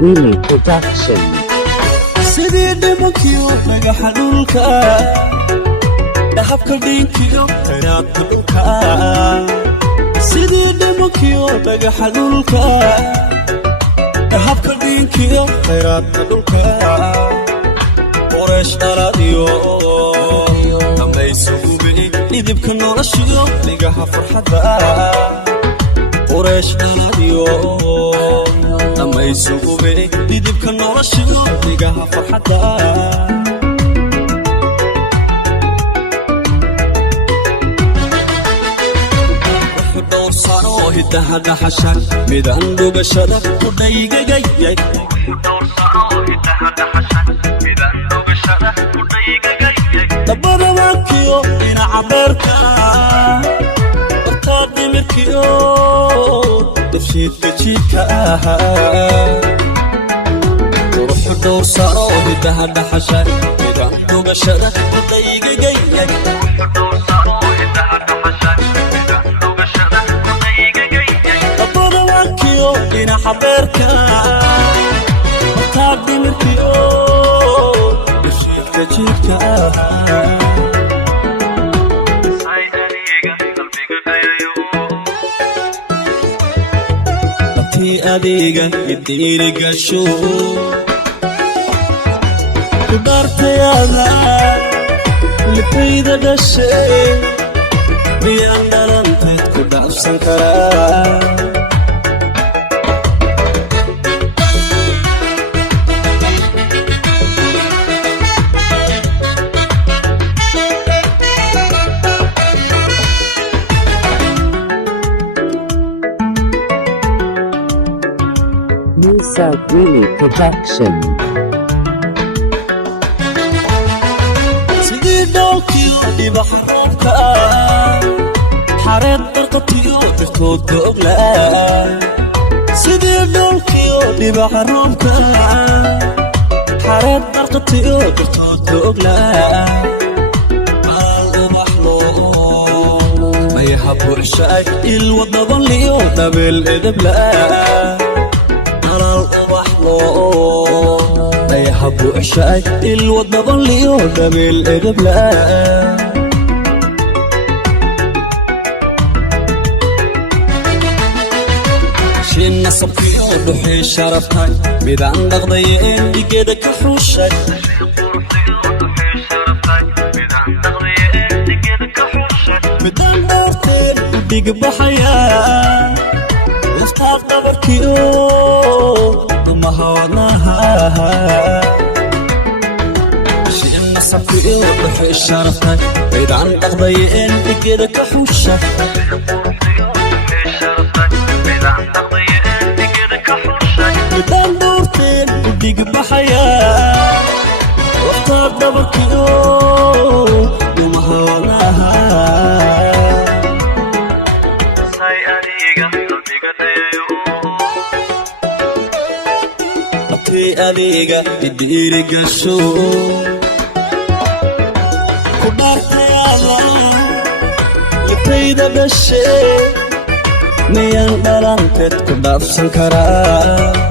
Willy Production. Sidii dhimankiyo dhagaxa dhulka dahabka dhiinkiyo khayraadka dhulka sidii dhimankiyo dhagaxa dhulka dahabka dhiinkiyo khayraadka dhulka qoreesh dhaladiyo dambayso gubay dhidibka noloshiyo dhigaha farxadda qoreesh dhaladiyo dambayso gubay dhidibka noloshiyo dhigaha farxadda hidaha dhaxasha midaan dhugashada ku dhaygagayay dabada waakiyo dhinaca beerka bartaa dhimirkiyo dafshiidka jiidka ahaa quruxu dhowrsano hidaha dhaxasha midaan dhugashada ku dhaygagayay dhinaca beerka bartaa dhimirkiyo dafshiidka jiidka ahaa adiga idirigasho ku dhaartayada lifayda dhashay miyaan dhalanteed ku dhaafsan karaa Willy Production. Sidii dhowlkiyo dhibaxa roobka xareed darqatiyo dirtoodka oglaa sidii dhowlkiyo dhibaxa roobka xareed darqatiyo dirtoodka oglaa maal ubaxlo mayaha buuxshaay ilwadabanliyo dhabeel edablaa dayaha buuxshaay ilwadabanliyo dhabeel edablaa shin nasabkiyo dhuxii sharaftaay midaan dhaqdaye een dhigeeda ka xuushay midaan dhaarteen dhigbaxayaa laftaad dhabarkiyo shin nasabkiyo dhuxii sharaftaay midaan dhaqdaye een dhigeeda ka xuushay midaan dhaarteen dhigbaxayaa laftaad dhabarkiyo adiga idirigasho ku dhaartayada lifayda dhashay miyaan dhalanteed ku dhaafsan karaa